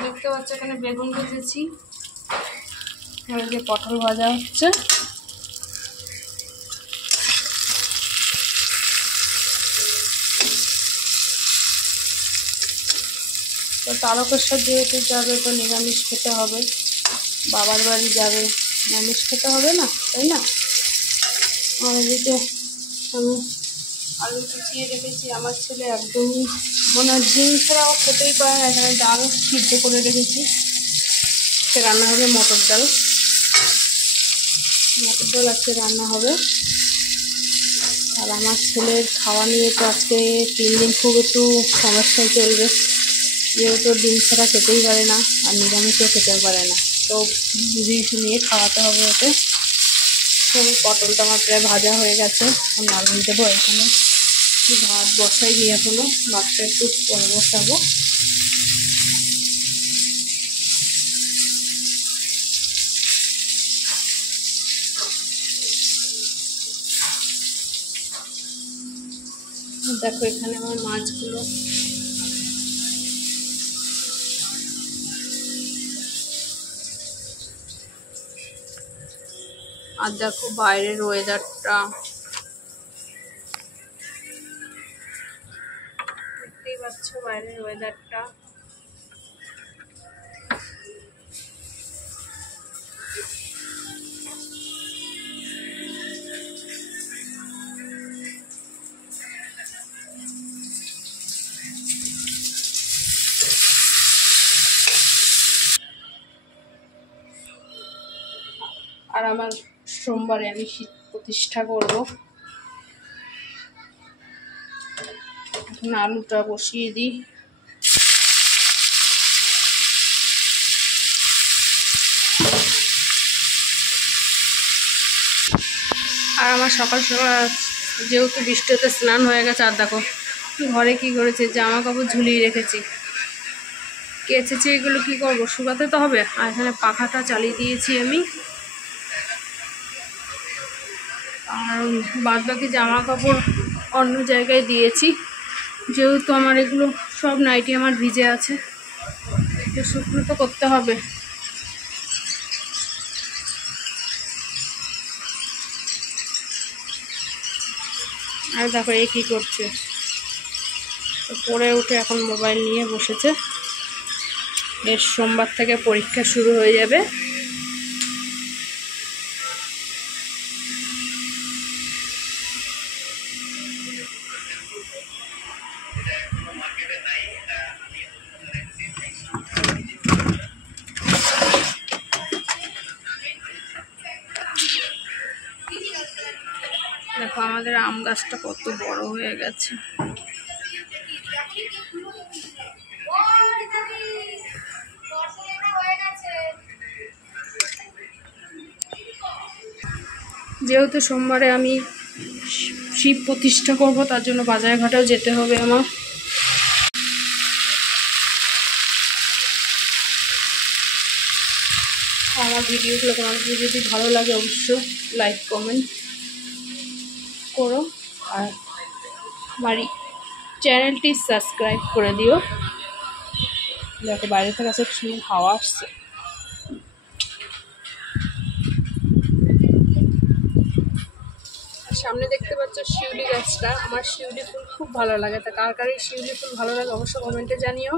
দেখতে পাচ্ছ এখানে বেগুন ভেজেছি, এদিকে পটল ভাজা হচ্ছে। তো তারকেশ্বর যেহেতু যাবে তো নিরামিষ খেতে হবে, বাবার বাড়ি যাবে, নিরামিষ খেতে হবে না, তাই না? আর এদিকে আমি আলু কুচিয়ে রেখেছি, আমার ছেলে একদমই মানে ডিম ছাড়াও খেতেই পারে না। এখানে ডাল সিদ্ধ করে রেখেছি, সে রান্না হবে মটর ডাল আজকে রান্না হবে। আর আমার ছেলের খাওয়া নিয়ে তো আজকে 3 দিন খুব একটু সমস্যায় চলবে, যেহেতু ডিম ছাড়া খেতেই পারে না আর নিরামিষও খেতেও পারে না, তো বুঝিয়ে শুনিয়ে খাওয়াতে হবে ওকে। পটলটা আমার প্রায় ভাজা হয়ে গেছে, নামিয়ে দেবো। এখানে ভাত বসাই দিয়ে এখনো, ভাতটা একটু পরে বসাবো। দেখো এখানে আমার মাছগুলো আর দেখো বাইরের ওয়েদারটা দেখতেই পাচ্ছ, বাইরের ওয়েদারটা আর আমার সোমবারে আমি শীত প্রতিষ্ঠা করব। এখন আলুটা বসিয়ে দিই। আর আমার সকাল সকাল যেহেতু বৃষ্টিতে স্নান হয়ে গেছে, আর দেখো ঘরে কি করেছে, জামা কাপড় ঝুলিয়ে রেখেছি, কেচেছি, এগুলো কি করব, শুকাতে তো হবে। আর এখানে পাখাটা চালিয়ে দিয়েছি আমি। আর বাদ বাকি জামা কাপড় অন্য জায়গায় দিয়েছি, যেহেতু আমার এগুলো সব নাইটি আমার ভিজে আছে, তো শুকনো তো করতে হবে। আর দেখো এই কী করছে, পড়ে উঠে এখন মোবাইল নিয়ে বসেছে। এর সোমবার থেকে পরীক্ষা শুরু হয়ে যাবে। দেখো আমাদের আম গাছটা কত বড় হয়ে গেছে। যেহেতু সোমবারে আমি শিব প্রতিষ্ঠা করব, তার জন্য বাজার ঘাটেও যেতে হবে আমার। আমার ভিডিওগুলো তোমাদের যদি ভালো লাগে অবশ্যই লাইক কমেন্ট করো, আর আমার চ্যানেলটি সাবস্ক্রাইব করে দিও। দেখো বাইরে থেকে আসে সুন্দর হাওয়া আসছে। সামনে দেখতে পাচ্ছ শিউলি গাছটা, আমার শিউলি ফুল খুব ভালো লাগে। তা কার কার এই শিউলি ফুল ভালো লাগে অবশ্যই কমেন্টে জানিও।